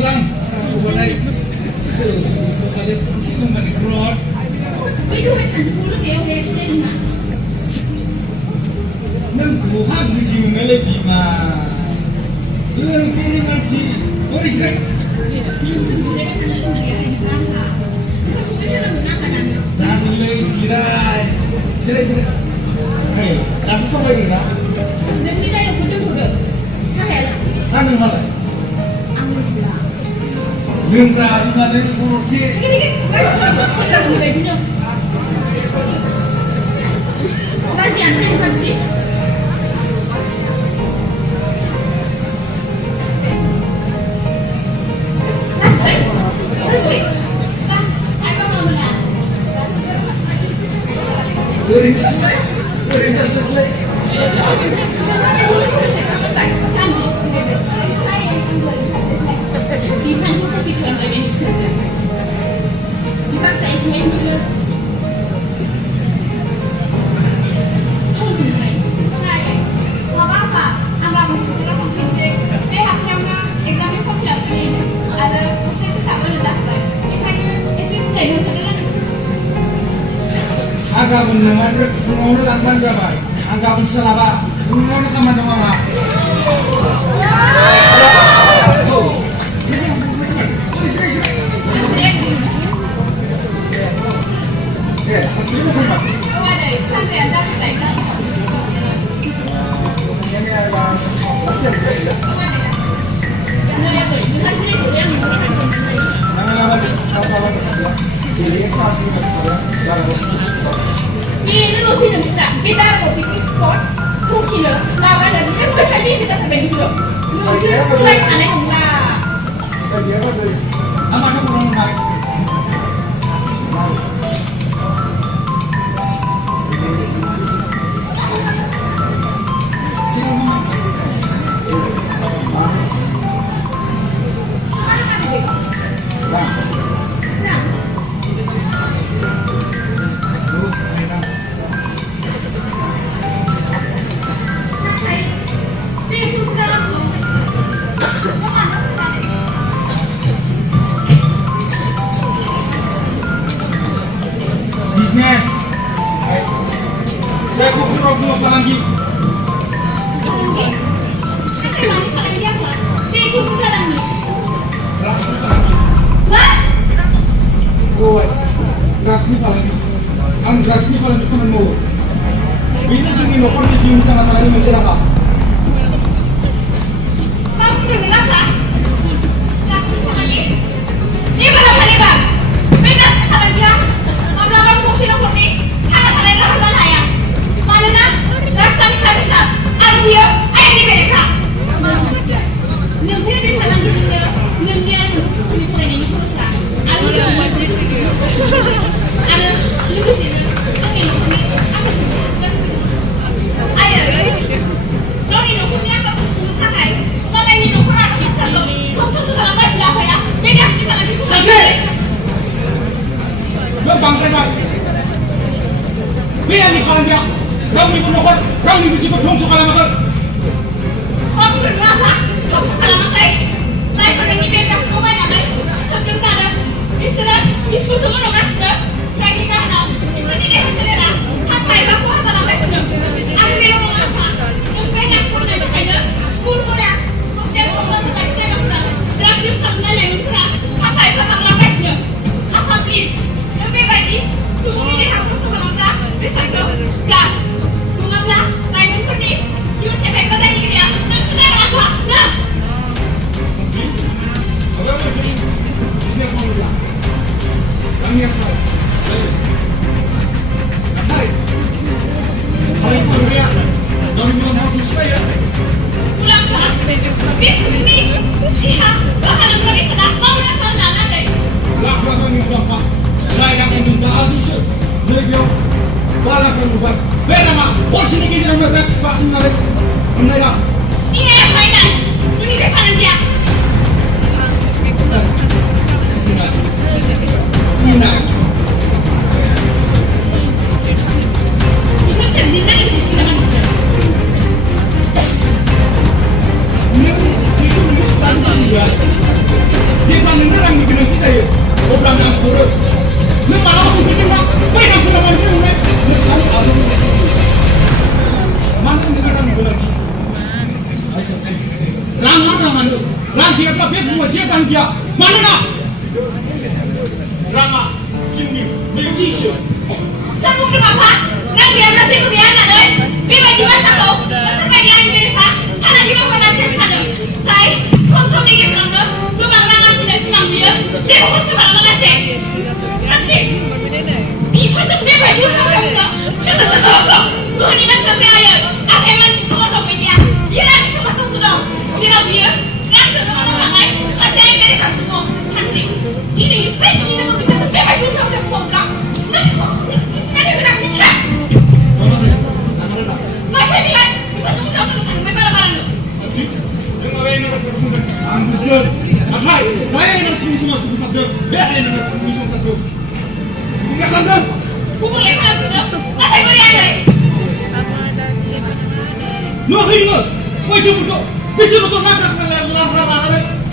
lang. Walay. So, kali sino man ikrot. Itu masih ada puluh kayak website na. Nang buhag bisi ngalagi ma. Yung sini masih. Oris rek. Yung sudah kan sudah nagaya di tangga. Kita sudah lang gunakan namin. Jangan lagi sirai. Sirai. Hey, nasa sabay na. Dan kita yang bodoh-bodoh. Saya lah. Ano malah? Ang wala. Yung tao na rin puro si. Saya lang gunakan dito. Kasi ano yung pagdi? Oris selesai. Agak mendengar semua orang jabat. Agak berselaba. Semua orang sama-sama. Ini lu sih bisa. Kita ada picnic spot, kilo, lawan dan kita bukan saja kita sampai di situ. Lu sih selek aneh enggak. Apa nak kurang baik? Bisnis. Saya kok perlu apa lagi? Oh, drugs ni pala ni. Ang drugs ni pala ni kaman mo. Ini sih ni lokal ni sih kita masalah ni macam apa? Kamu dengar apa? Drugs ni pala ni. Ni pala pala ba? Drugs ni pala dia. Kamu fungsi nomor ni. Hanya kalian lakukan saya. Mana nak? Drugs kami bisa. Ada dia. Ayah ni mereka. Nanti dia bilang di sini. Nanti dia nanti tu ni pun ini pun sah. Ada dia semua sendiri. Ada lu ke sini. Nanti lu ni. Ayah. Lo ni lu ni apa pun semua sakai. Kalau ini lu kurang macam lo. Kau susu kalau masih dah kaya. Beda sih kalau di rumah. Lo bangkai bang. Bila ni kalau dia, kau ni pun nokot, kau ni bici kau dong suka lama kau. Kamu dengar apa? Kamu suka lama kau. Saya pada ni beda semua banyak kau. Sebelum ada, istilah diskusi mana master. Saya kita nak, istilah ni dah selera. Sampai baku atau lama semua. Aku bilang apa? Mungkin nak sekolah nak kena, sekolah boleh. Hostel sekolah kita saya nak pulang. Terakhir sekolah nak pulang. Sampai bapak lama semua. Apa please? Lebih baik, semua ni harus sekolah lama. Bisa kau, plan. Bunga plan, lain pun ni. You cakap kau dah ni dia. Nak sekarang apa? Nak? Agak macam ni. Sini aku mula. Kami apa? Hai. Hai pun dia. Kami belum habis saya. Pulang pulang. Bis ni. Iya. Bahkan belum bisa dah. Mau nak tahu nak deh. Lah berapa ni berapa? Saya nak minta alis. Lebih. Bala kan buat. Beda mak. Oh sini kita nak tak sepak ni lagi. Benar tak? Ini yang mainan. Ini depan dia. Benar. Jika saya berdiri di sini manusia. Ini banci dia. gaya bed siapkan dia. Mana nak? Rama, sini, ni t-shirt. Saya mau kenapa? Nang dia nasi berian ada. Biar di mana kau? Sampai dia ambil ha? Anak dia mau nasi sana. Saya, kau sampai dia kerana, tu bang nang nasi nasi mang dia. Dia harus tu bang nasi. Saksi. Ibu tu dia baju sama juga. Kita tak tahu. Kau ni macam apa ayat? Apa macam cuma sama dia? Dia nak cuma sesuatu. Dia dia. Nang tu mana sangai? Kasih yang dari kasih. Saksi. Ini baju ni nak kita tu baju sama dia bukan? Nanti kau. Nanti kita bicara. Macam ni kan? Kita cuma sama tu kan? Mereka barang tu. Saksi. Dengar ini nak berhubung. Angkusnya. Apa? Saya yang nak semua suku sabda. Biar yang nak semua suku sabda. Bukan sabda. Bukan lagi sabda. Apa yang boleh ada? No hidup. Kau cuma tu. Bisa betul nak lar.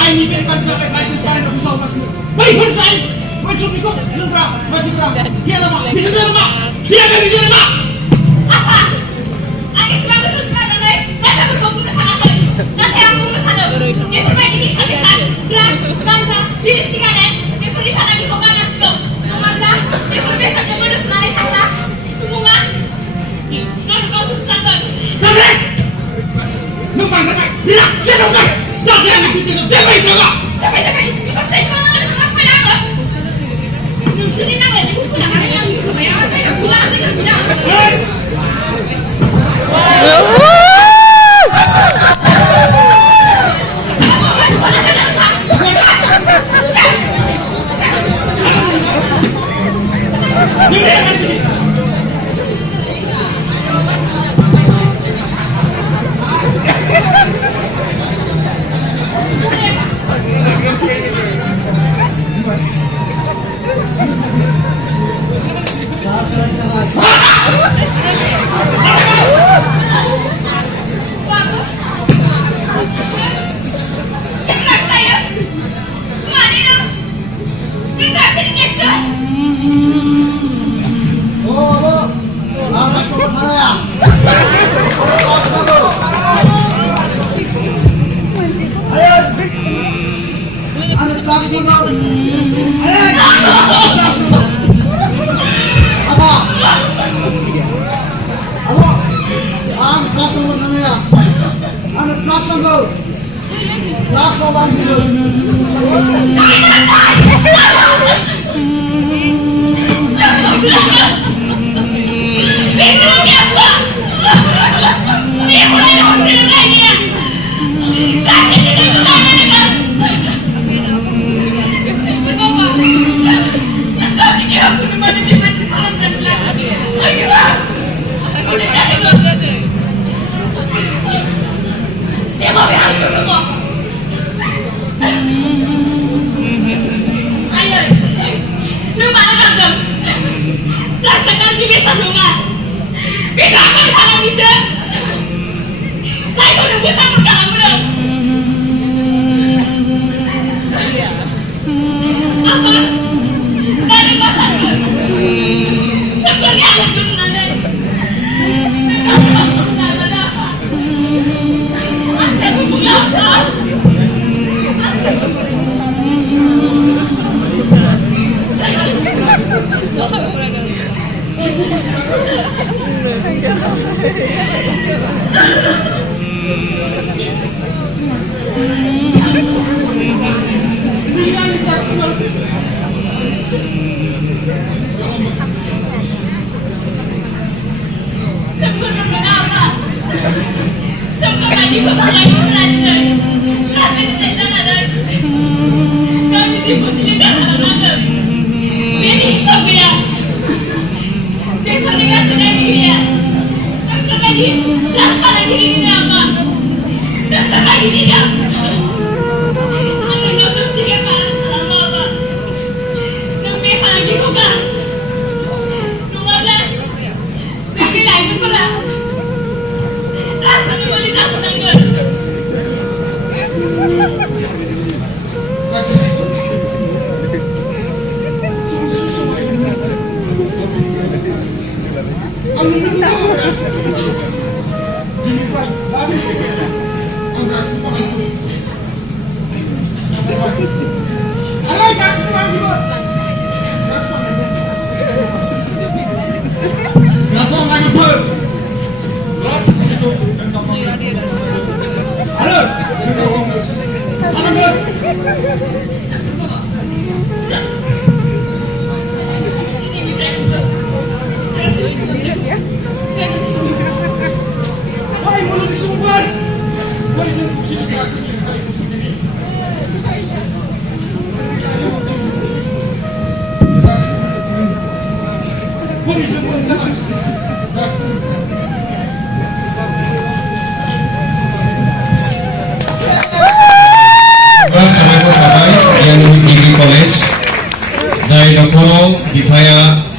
I ni ben kan dapat license paling aku sahaja masih. Baik pun saya. Kau cuma tu. Lembra. Masih berang. Dia lama. Bisa dia lama. Dia bagi dia lama. Apa? Angin sebagai terus ada lagi. Macam berkumpul ke sana lagi. Nanti aku ke sana. Dia perbaiki ni sampai beras, bangsa, diri sigaret. Dia berikan lagi kau kan nasi kau. Nomorlah. Dia berbesar dia berdua senari cakap. Semua. Nanti kau tu sana. Jangan. Numpang dapat. Bila saya tahu. Jangan anak kita sampai jaga. Sampai. Kau saya semangat ada sama apa dah? Nunggu ni nak lagi buku nak ada yang kebayang saya dah pulang. Hei. Sahabat-sahabat yang di College dari Dokoro Gifaya